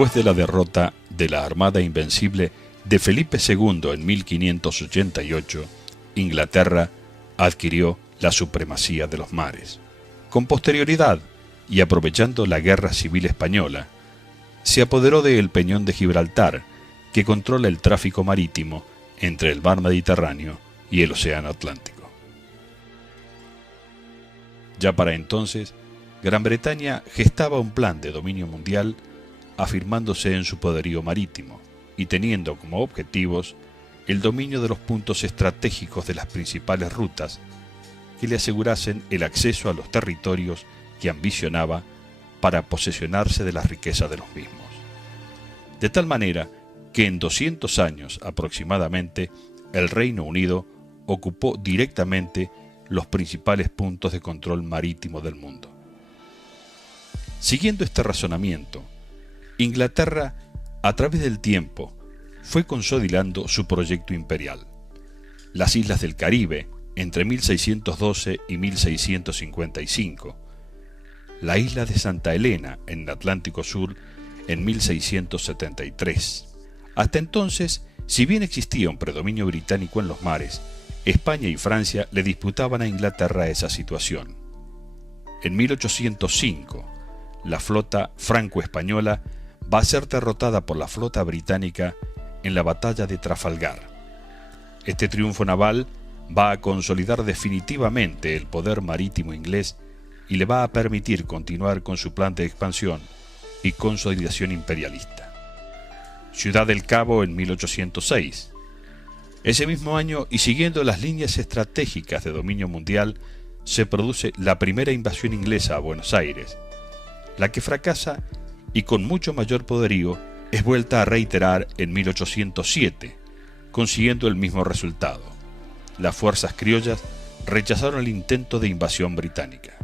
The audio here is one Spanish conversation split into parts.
Después de la derrota de la Armada Invencible de Felipe II en 1588, Inglaterra adquirió la supremacía de los mares. Con posterioridad, y aprovechando la Guerra Civil Española, se apoderó del Peñón de Gibraltar, que controla el tráfico marítimo entre el mar Mediterráneo y el Océano Atlántico. Ya para entonces, Gran Bretaña gestaba un plan de dominio mundial, afirmándose en su poderío marítimo y teniendo como objetivos el dominio de los puntos estratégicos de las principales rutas que le asegurasen el acceso a los territorios que ambicionaba para posesionarse de las riquezas de los mismos. De tal manera que en 200 años aproximadamente el Reino Unido ocupó directamente los principales puntos de control marítimo del mundo. Siguiendo este razonamiento, Inglaterra, a través del tiempo, fue consolidando su proyecto imperial. Las islas del Caribe, entre 1612 y 1655, la isla de Santa Helena, en el Atlántico Sur, en 1673. Hasta entonces, si bien existía un predominio británico en los mares, España y Francia le disputaban a Inglaterra esa situación. En 1805, la flota franco-española va a ser derrotada por la flota británica en la batalla de Trafalgar. Este triunfo naval va a consolidar definitivamente el poder marítimo inglés y le va a permitir continuar con su plan de expansión y consolidación imperialista. Ciudad del Cabo en 1806. Ese mismo año, y siguiendo las líneas estratégicas de dominio mundial, se produce la primera invasión inglesa a Buenos Aires, la que fracasa y con mucho mayor poderío es vuelta a reiterar en 1807, consiguiendo el mismo resultado. Las fuerzas criollas rechazaron el intento de invasión británica.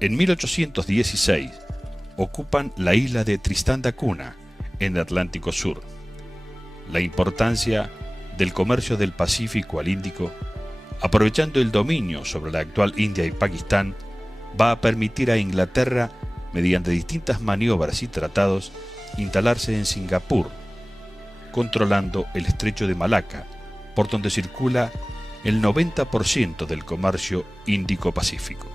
En 1816 ocupan la isla de Tristán da Cunha, en el Atlántico Sur. La importancia del comercio del Pacífico al Índico, aprovechando el dominio sobre la actual India y Pakistán, va a permitir a Inglaterra, mediante distintas maniobras y tratados, instalarse en Singapur, controlando el estrecho de Malaca, por donde circula el 90% del comercio Índico-Pacífico.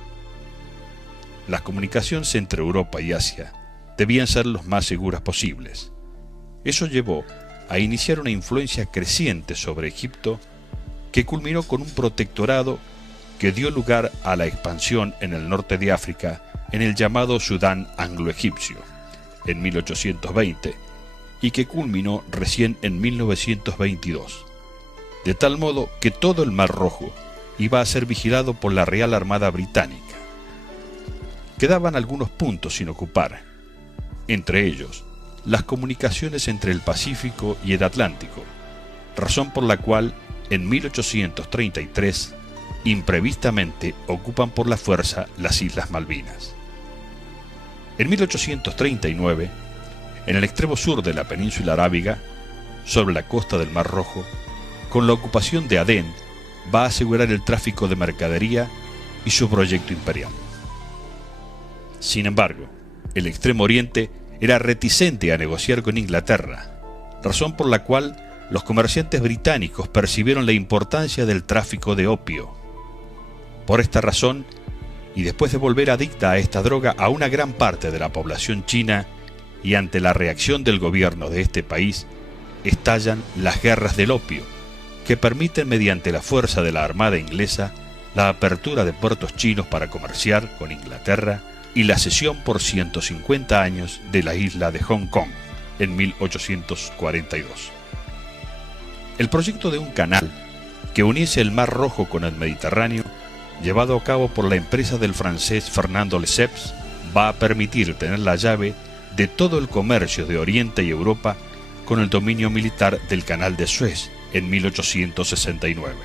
Las comunicaciones entre Europa y Asia debían ser los más seguras posibles. Eso llevó a iniciar una influencia creciente sobre Egipto, que culminó con un protectorado que dio lugar a la expansión en el norte de África, en el llamado Sudán anglo-egipcio, en 1820, y que culminó recién en 1922, de tal modo que todo el Mar Rojo iba a ser vigilado por la Real Armada Británica. Quedaban algunos puntos sin ocupar, entre ellos las comunicaciones entre el Pacífico y el Atlántico, razón por la cual en 1833 imprevistamente ocupan por la fuerza las Islas Malvinas. En 1839, en el extremo sur de la península arábiga, sobre la costa del Mar Rojo, con la ocupación de Adén, va a asegurar el tráfico de mercadería y su proyecto imperial. Sin embargo, el Extremo Oriente era reticente a negociar con Inglaterra, razón por la cual los comerciantes británicos percibieron la importancia del tráfico de opio. Por esta razón, y después de volver adicta a esta droga a una gran parte de la población china, y ante la reacción del gobierno de este país, estallan las guerras del opio, que permiten mediante la fuerza de la Armada inglesa la apertura de puertos chinos para comerciar con Inglaterra y la cesión por 150 años de la isla de Hong Kong en 1842. El proyecto de un canal que uniese el Mar Rojo con el Mediterráneo, llevado a cabo por la empresa del francés Fernando Lesseps, va a permitir tener la llave de todo el comercio de Oriente y Europa con el dominio militar del Canal de Suez en 1869.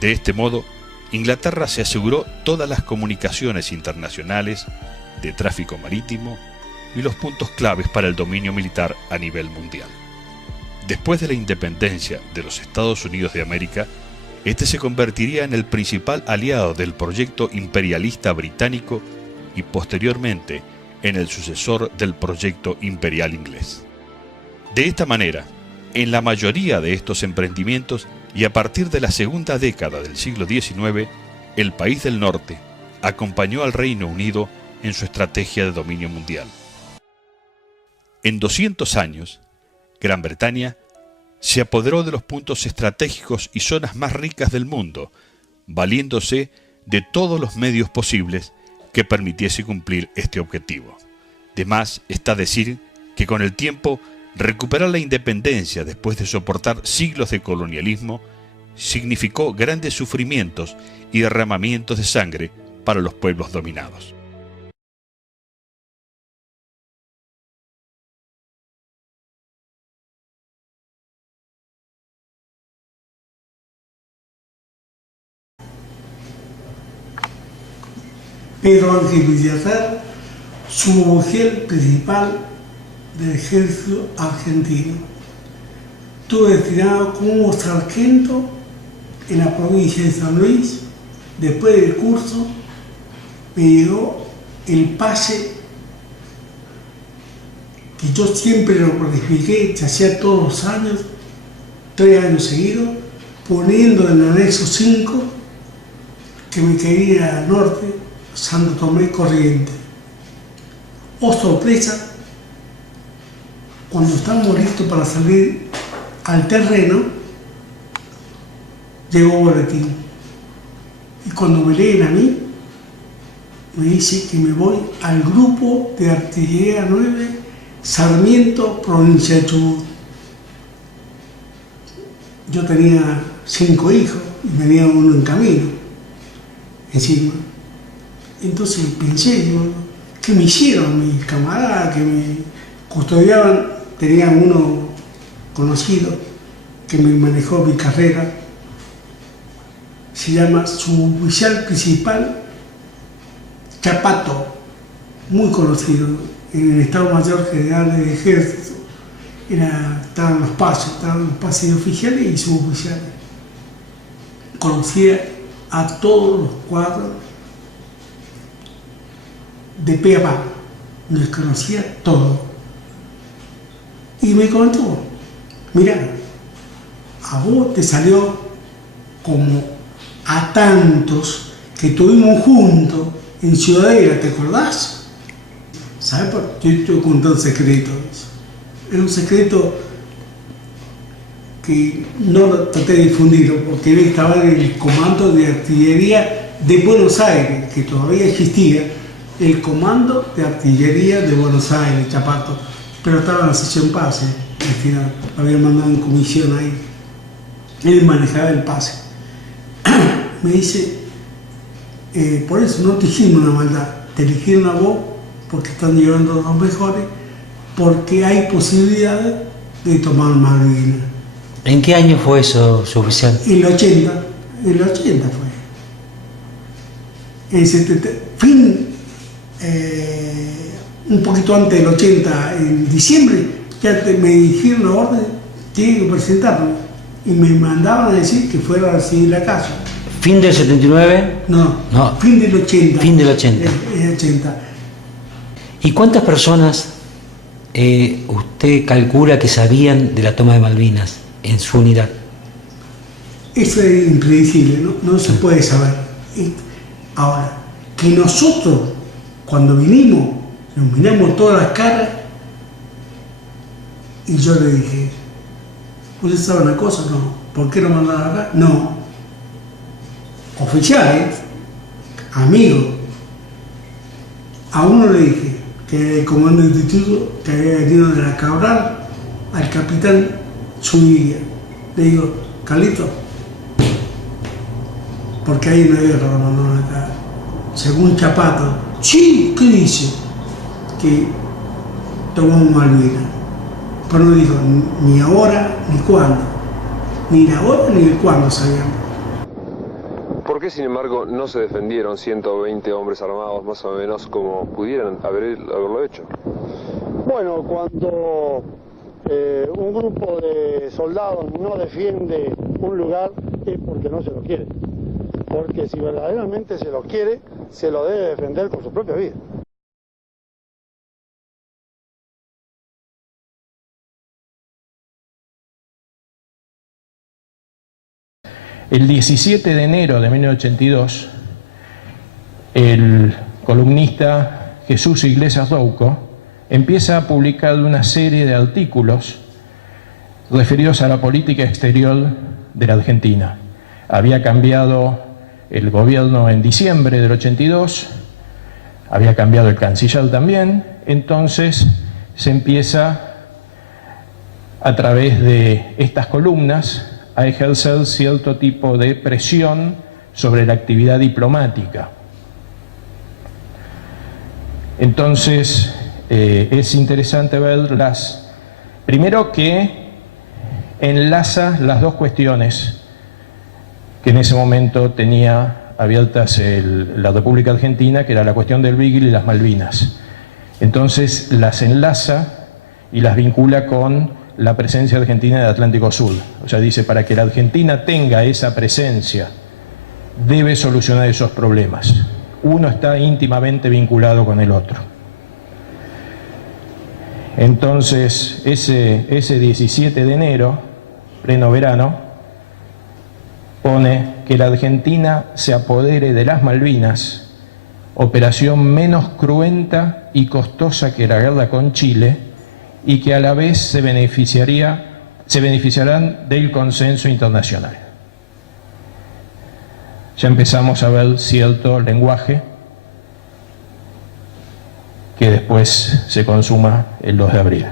De este modo, Inglaterra se aseguró todas las comunicaciones internacionales de tráfico marítimo y los puntos claves para el dominio militar a nivel mundial. Después de la independencia de los Estados Unidos de América, este se convertiría en el principal aliado del proyecto imperialista británico y posteriormente en el sucesor del proyecto imperial inglés. De esta manera, en la mayoría de estos emprendimientos y a partir de la segunda década del siglo XIX, el país del norte acompañó al Reino Unido en su estrategia de dominio mundial. En 200 años, Gran Bretaña se apoderó de los puntos estratégicos y zonas más ricas del mundo, valiéndose de todos los medios posibles que permitiese cumplir este objetivo. De más está decir que con el tiempo, recuperar la independencia después de soportar siglos de colonialismo significó grandes sufrimientos y derramamientos de sangre para los pueblos dominados. Pedro Ángel Villarreal, suboficial principal del ejército argentino. Estuve destinado como sargento en la provincia de San Luis. Después del curso me llegó el pase que yo siempre lo planifiqué, se hacía todos los años, 3 años seguidos, poniendo en el anexo 5 que me quería al norte, Santo Tomé Corrientes. Oh sorpresa, cuando estamos listos para salir al terreno, llegó boletín. Y cuando me leen a mí, me dice que me voy al grupo de artillería 9, Sarmiento, provincia de Chubut. Yo tenía 5 hijos y venía uno en camino, encima. Entonces pensé, digo, ¿qué me hicieron mis camaradas que me custodiaban? Tenía uno conocido que me manejó mi carrera, se llama suboficial principal Chapato, muy conocido en el Estado Mayor General del Ejército. Estaban los pases de oficiales y suboficiales. Conocía a todos los cuadros de pe a pa, los conocía todo. Y me contó, mira, a vos te salió como a tantos que estuvimos juntos en Ciudadela, ¿te acordás? ¿Sabes por qué? Yo te conté un secreto. Es un secreto que no lo traté de difundirlo, porque él estaba en el Comando de Artillería de Buenos Aires, que todavía existía, el Comando de Artillería de Buenos Aires, Chapato, pero estaba en la sección pase, al final, lo habían mandado en comisión ahí. Él manejaba el pase. Me dice, por eso no te hicimos una maldad, te eligieron a vos porque están llevando los mejores, porque hay posibilidades de tomar Malvinas. ¿En qué año fue eso, suboficial? En el 80 fue. En el 70, un poquito antes del 80, en diciembre, ya me dijeron la orden, tiene que presentarme. Y me mandaban a decir que fuera a recibir la casa. ¿Fin del 79? No, fin del 80. Fin del 80. El 80. ¿Y cuántas personas usted calcula que sabían de la toma de Malvinas en su unidad? Eso es impredecible, no se puede saber. Ahora, que nosotros, cuando vinimos, nos miramos todas las caras y yo le dije, ¿usted sabe una cosa? No. ¿Por qué no mandaron acá? No. Oficiales, amigos. A uno le dije que el comando del instituto, que había venido de la Cabral, al capitán Zúñiga. Le digo, Carlito, porque hay una guerra, lo mandaron acá. Según Chapato, sí, ¿qué dice? Que tomamos Malvinas. Pero no dijo ni ahora ni cuándo. Ni la hora ni el cuándo sabíamos. ¿Por qué, sin embargo, no se defendieron 120 hombres armados, más o menos, como pudieran haberlo hecho? Bueno, cuando un grupo de soldados no defiende un lugar es porque no se lo quiere. Porque si verdaderamente se lo quiere, se lo debe defender con su propia vida. El 17 de enero de 1982, el columnista Jesús Iglesias Rouco empieza a publicar una serie de artículos referidos a la política exterior de la Argentina. Había cambiado el gobierno en diciembre del 82, había cambiado el canciller también, entonces se empieza a través de estas columnas a ejercer cierto tipo de presión sobre la actividad diplomática. Entonces es interesante ver primero que enlaza las dos cuestiones que en ese momento tenía abiertas la República Argentina, que era la cuestión del Beagle y las Malvinas. Entonces las enlaza y las vincula con la presencia argentina en el Atlántico Sur. O sea, dice, para que la Argentina tenga esa presencia, debe solucionar esos problemas. Uno está íntimamente vinculado con el otro. Entonces, ese 17 de enero, pleno verano, pone que la Argentina se apodere de las Malvinas, operación menos cruenta y costosa que la guerra con Chile, y que a la vez se beneficiarán del consenso internacional. Ya empezamos a ver cierto lenguaje que después se consuma el 2 de abril.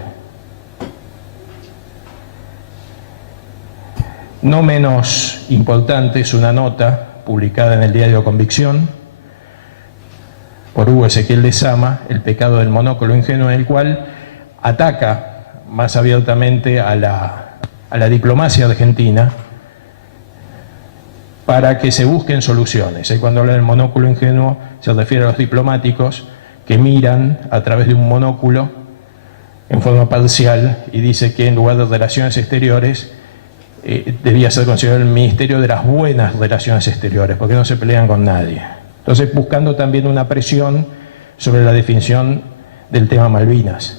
No menos importante es una nota publicada en el diario Convicción por Hugo Ezequiel de Sama, El pecado del monóculo ingenuo, en el cual ataca más abiertamente a la diplomacia argentina para que se busquen soluciones. Cuando habla del monóculo ingenuo se refiere a los diplomáticos que miran a través de un monóculo en forma parcial y dice que en lugar de relaciones exteriores debía ser considerado el Ministerio de las Buenas Relaciones Exteriores, porque no se pelean con nadie. Entonces, buscando también una presión sobre la definición del tema Malvinas.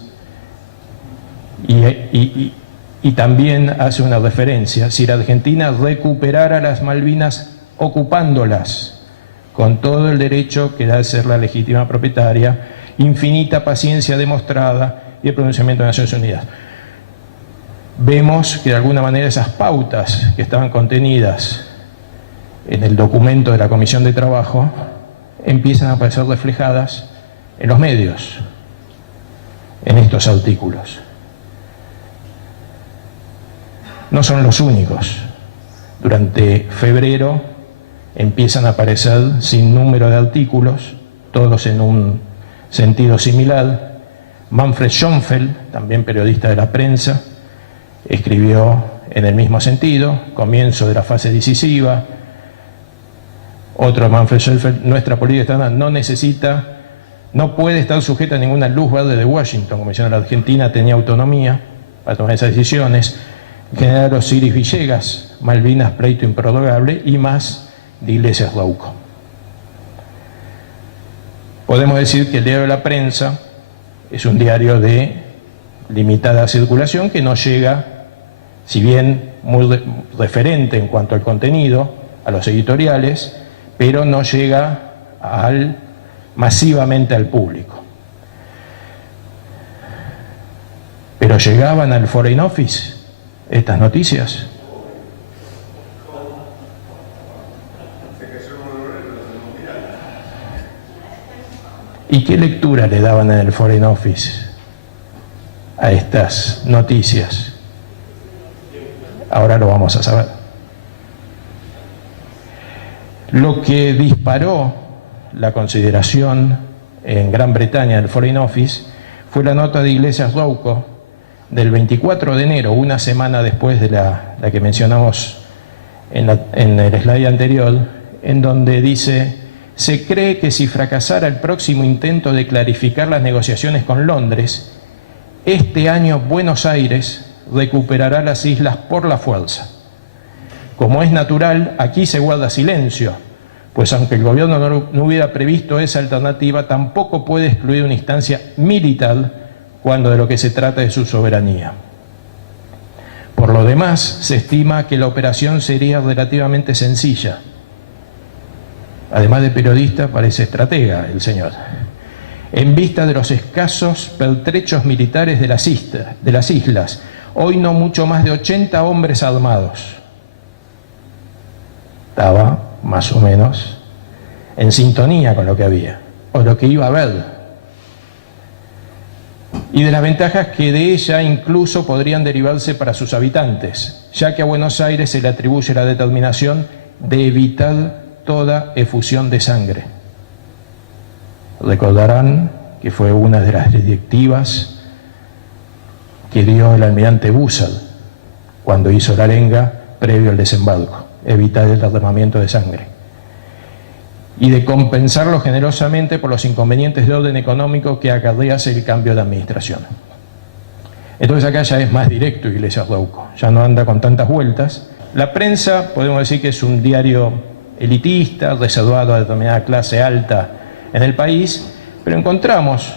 Y también hace una referencia: si la Argentina recuperara las Malvinas ocupándolas con todo el derecho que da de ser la legítima propietaria, infinita paciencia demostrada y el pronunciamiento de Naciones Unidas. Vemos que de alguna manera esas pautas que estaban contenidas en el documento de la Comisión de Trabajo empiezan a aparecer reflejadas en los medios, en estos artículos. No son los únicos. Durante febrero empiezan a aparecer sin número de artículos, todos en un sentido similar. Manfred Schönfeld, también periodista de la prensa, escribió en el mismo sentido: comienzo de la fase decisiva. Otro, Manfred Schönfeld: nuestra política externa no puede estar sujeta a ninguna luz verde de Washington. Como decía, la Argentina tenía autonomía para tomar esas decisiones. General Osiris Villegas: Malvinas, pleito improrrogable, y más de Iglesias Rouco. Podemos decir que el diario de la prensa es un diario de limitada circulación que no llega, si bien muy referente en cuanto al contenido, a los editoriales, pero no llega masivamente al público. Pero llegaban al Foreign Office estas noticias. ¿Y qué lectura le daban en el Foreign Office a estas noticias? Ahora lo vamos a saber. Lo que disparó la consideración en Gran Bretaña del Foreign Office fue la nota de Iglesias Rouco del 24 de enero, una semana después de la que mencionamos en el slide anterior, en donde dice: se cree que si fracasara el próximo intento de clarificar las negociaciones con Londres, este año Buenos Aires recuperará las islas por la fuerza. Como es natural, aquí se guarda silencio, pues aunque el gobierno no hubiera previsto esa alternativa, tampoco puede excluir una instancia militar cuando de lo que se trata es su soberanía. Por lo demás, se estima que la operación sería relativamente sencilla. Además de periodista, parece estratega el señor. En vista de los escasos pertrechos militares de las islas, hoy no mucho más de 80 hombres armados. Estaba más o menos en sintonía con lo que había, o lo que iba a haber. Y de las ventajas que de ella incluso podrían derivarse para sus habitantes, ya que a Buenos Aires se le atribuye la determinación de evitar toda efusión de sangre. Recordarán que fue una de las directivas que dio el almirante Búzal cuando hizo la arenga previo al desembarco, evitar el derramamiento de sangre, y de compensarlo generosamente por los inconvenientes de orden económico que acarrease el cambio de administración. Entonces acá ya es más directo Iglesias Rouco, ya no anda con tantas vueltas. La prensa, podemos decir que es un diario elitista, reservado a determinada clase alta en el país, pero encontramos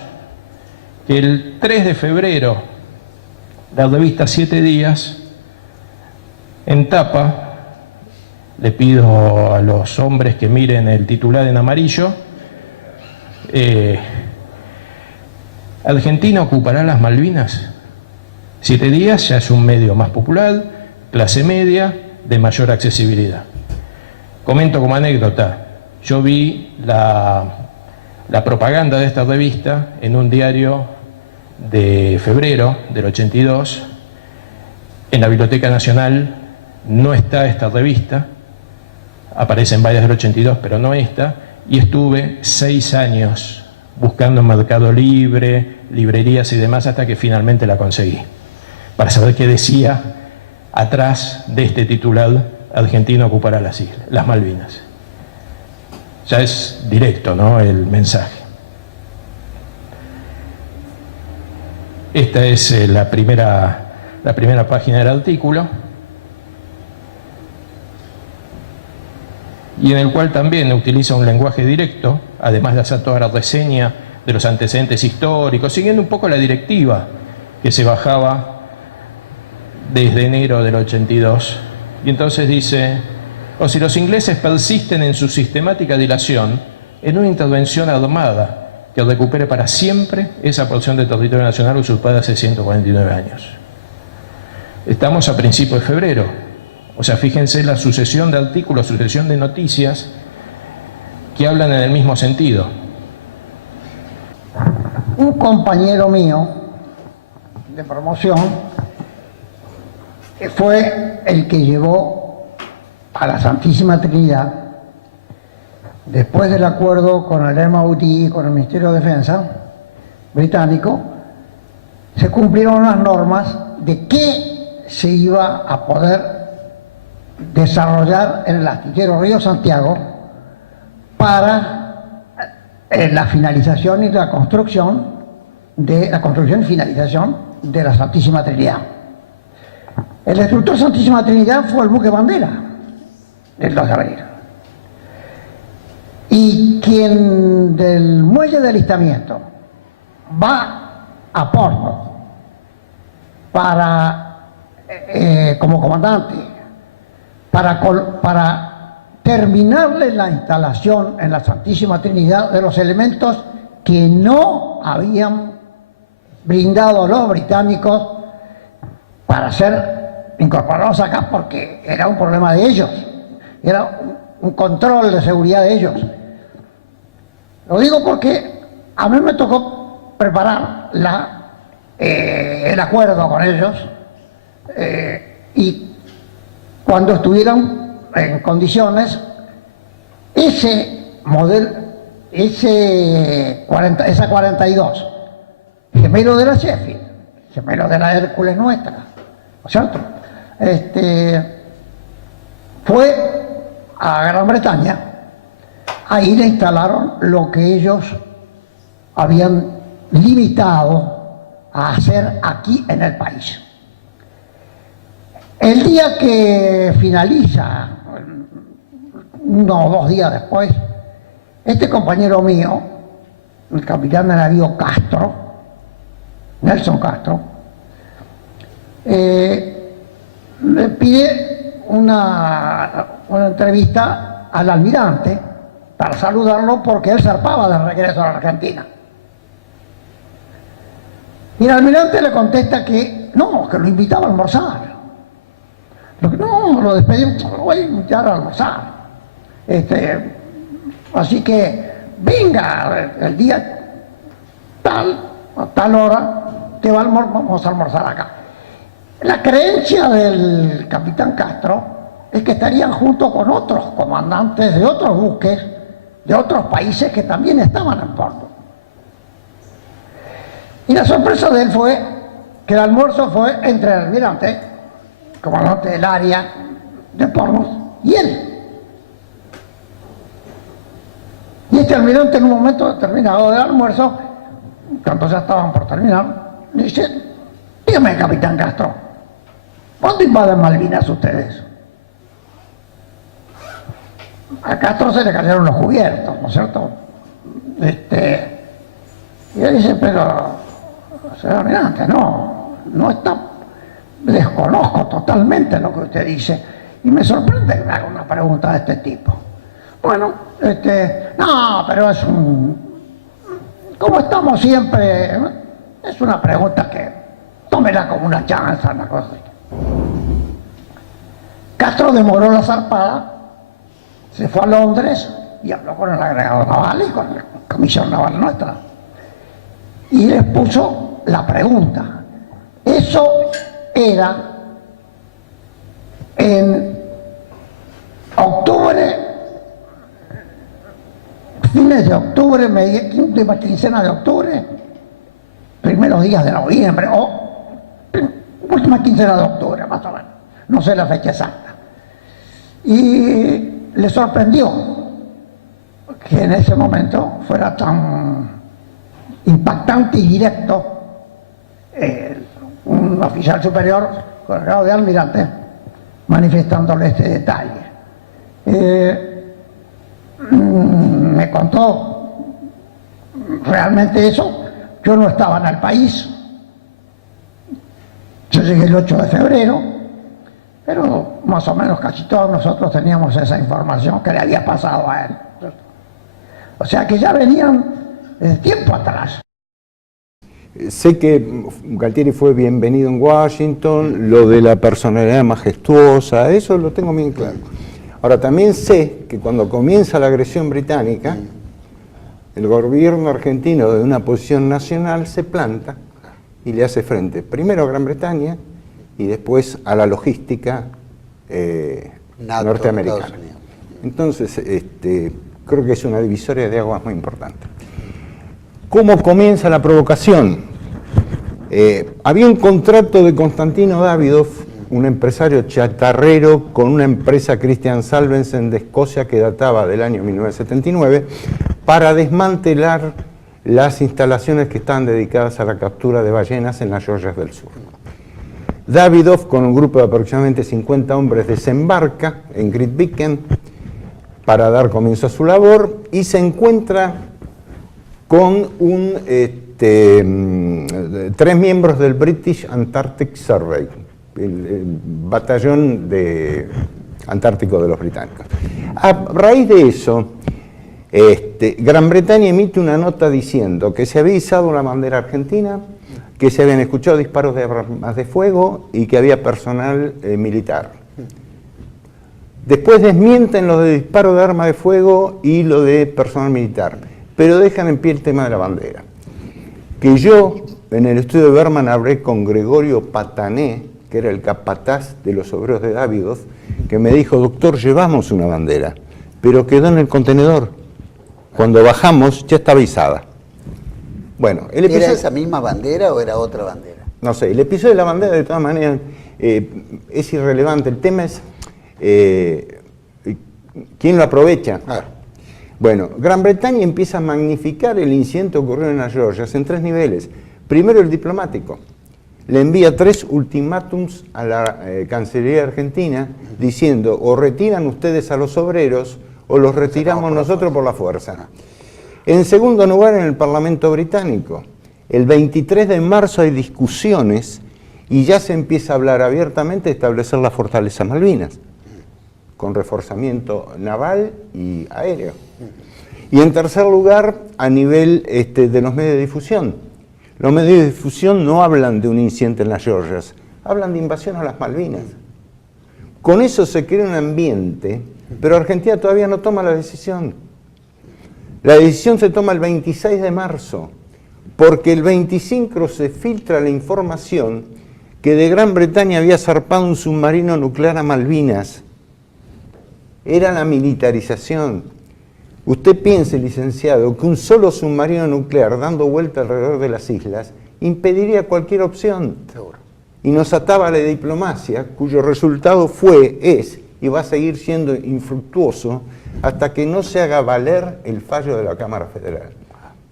que el 3 de febrero, la revista 7 Días, en tapa, le pido a los hombres que miren el titular en amarillo, ¿Argentina ocupará las Malvinas? 7 Días ya es un medio más popular, clase media, de mayor accesibilidad. Comento como anécdota, yo vi la propaganda de esta revista en un diario de febrero del 82, en la Biblioteca Nacional no está esta revista, aparecen varias del 82, pero no esta, y estuve 6 años buscando en Mercado Libre, librerías y demás, hasta que finalmente la conseguí, para saber qué decía atrás de este titular: Argentina ocupará las Malvinas. Ya es directo, ¿no?, el mensaje. Esta es la primera página del artículo, y en el cual también utiliza un lenguaje directo, además de hacer toda la reseña de los antecedentes históricos, siguiendo un poco la directiva que se bajaba desde enero del 82. Y entonces dice: o si los ingleses persisten en su sistemática dilación en una intervención armada que recupere para siempre esa porción de territorio nacional usurpada hace 149 años. Estamos a principios de febrero. O sea, fíjense la sucesión de artículos, sucesión de noticias que hablan en el mismo sentido. Un compañero mío de promoción fue el que llevó a la Santísima Trinidad, después del acuerdo con el MIT y con el Ministerio de Defensa británico, se cumplieron unas normas de qué se iba a poder desarrollar en el astillero Río Santiago para la finalización y la construcción y finalización de la Santísima Trinidad. El destructor Santísima Trinidad fue el buque bandera del 2 de abril. Y quien del muelle de alistamiento va a Portsmouth como comandante para terminarle la instalación en la Santísima Trinidad de los elementos que no habían brindado los británicos para ser incorporados acá, porque era un problema de ellos, era un control de seguridad de ellos. Lo digo porque a mí me tocó preparar el acuerdo con ellos, y cuando estuvieron en condiciones, esa 42, gemelo de la Sheffield, gemelo de la Hércules nuestra, ¿no es cierto? Fue a Gran Bretaña. Ahí le instalaron lo que ellos habían limitado a hacer aquí en el país. El día que finaliza, 1 o 2 días después, este compañero mío, el capitán de navío Castro, Nelson Castro, le pide una entrevista al almirante para saludarlo porque él zarpaba de regreso a la Argentina. Y el almirante le contesta que no, que lo invitaba a almorzar. No, lo despedimos, lo voy a invitar a almorzar. Así que venga el día tal, a tal hora, que vamos a almorzar acá. La creencia del capitán Castro es que estarían junto con otros comandantes de otros buques, de otros países que también estaban en Portsmouth. Y la sorpresa de él fue que el almuerzo fue entre el almirante, comandante del área de Portsmouth, y él. Y este almirante en un momento determinado del almuerzo, cuando ya estaban por terminar, le dice: dígame, capitán Castro, ¿cuándo invaden Malvinas ustedes? A Castro se le cayeron los cubiertos, ¿no es cierto? Y él dice: pero, señor almirante, no está, desconozco totalmente lo que usted dice, y me sorprende que me haga una pregunta de este tipo. Bueno, no, pero es como estamos siempre, es una pregunta que tómela como una chance, una cosa así. Castro demoró la zarpada, se fue a Londres y habló con el agregado naval y con la comisión naval nuestra. Y les puso la pregunta. Eso era en octubre, fines de octubre, última quincena de octubre, primeros días de noviembre, o última quincena de octubre, más o menos. No sé la fecha exacta. Y le sorprendió que en ese momento fuera tan impactante y directo un oficial superior con el grado de almirante manifestándole este detalle. Me contó realmente eso. Yo no estaba en el país, yo llegué el 8 de febrero, pero más o menos casi todos nosotros teníamos esa información que le había pasado a él. O sea que ya venían desde tiempo atrás. Sé que Galtieri fue bienvenido en Washington, lo de la personalidad majestuosa, eso lo tengo bien claro. Ahora, también sé que cuando comienza la agresión británica, el gobierno argentino de una posición nacional se planta y le hace frente primero a Gran Bretaña y después a la logística norteamericana. Entonces, creo que es una divisoria de aguas muy importante. ¿Cómo comienza la provocación? Había un contrato de Constantino Davidoff, un empresario chatarrero con una empresa Christian Salvensen de Escocia que databa del año 1979, para desmantelar las instalaciones que estaban dedicadas a la captura de ballenas en las Georgias del Sur. Davidoff, con un grupo de aproximadamente 50 hombres, desembarca en Grytviken para dar comienzo a su labor y se encuentra con tres miembros del British Antarctic Survey, el batallón antártico de los británicos. A raíz de eso, Gran Bretaña emite una nota diciendo que se había izado la bandera argentina, que se habían escuchado disparos de armas de fuego y que había personal militar. Después desmienten lo de disparos de armas de fuego y lo de personal militar, pero dejan en pie el tema de la bandera. Que yo, en el estudio de Berman, hablé con Gregorio Patané, que era el capataz de los obreros de Davidoff, que me dijo: doctor, llevamos una bandera, pero quedó en el contenedor. Cuando bajamos ya estaba izada. Bueno, ¿Era esa misma bandera o era otra bandera? No sé, el episodio de la bandera de todas maneras es irrelevante. El tema es quién lo aprovecha. Bueno, Gran Bretaña empieza a magnificar el incidente ocurrido en las Georgias en tres niveles. Primero, el diplomático. Le envía 3 ultimátums a la Cancillería Argentina diciendo: o retiran ustedes a los obreros o los retiramos nosotros por la fuerza. En segundo lugar, en el Parlamento británico. El 23 de marzo hay discusiones y ya se empieza a hablar abiertamente de establecer la fortaleza Malvinas, con reforzamiento naval y aéreo. Y en tercer lugar, a nivel de los medios de difusión. Los medios de difusión no hablan de un incidente en las Georgias, hablan de invasión a las Malvinas. Con eso se crea un ambiente, pero Argentina todavía no toma la decisión. La decisión se toma el 26 de marzo, porque el 25 se filtra la información que de Gran Bretaña había zarpado un submarino nuclear a Malvinas. Era la militarización. Usted piense, licenciado, que un solo submarino nuclear dando vuelta alrededor de las islas impediría cualquier opción. Seguro. Y nos ataba a la diplomacia, cuyo resultado es y va a seguir siendo infructuoso hasta que no se haga valer el fallo de la Cámara Federal.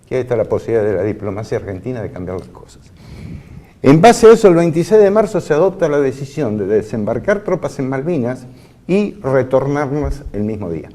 Que ahí está la posibilidad de la diplomacia argentina de cambiar las cosas. En base a eso, el 26 de marzo se adopta la decisión de desembarcar tropas en Malvinas y retornarnos el mismo día.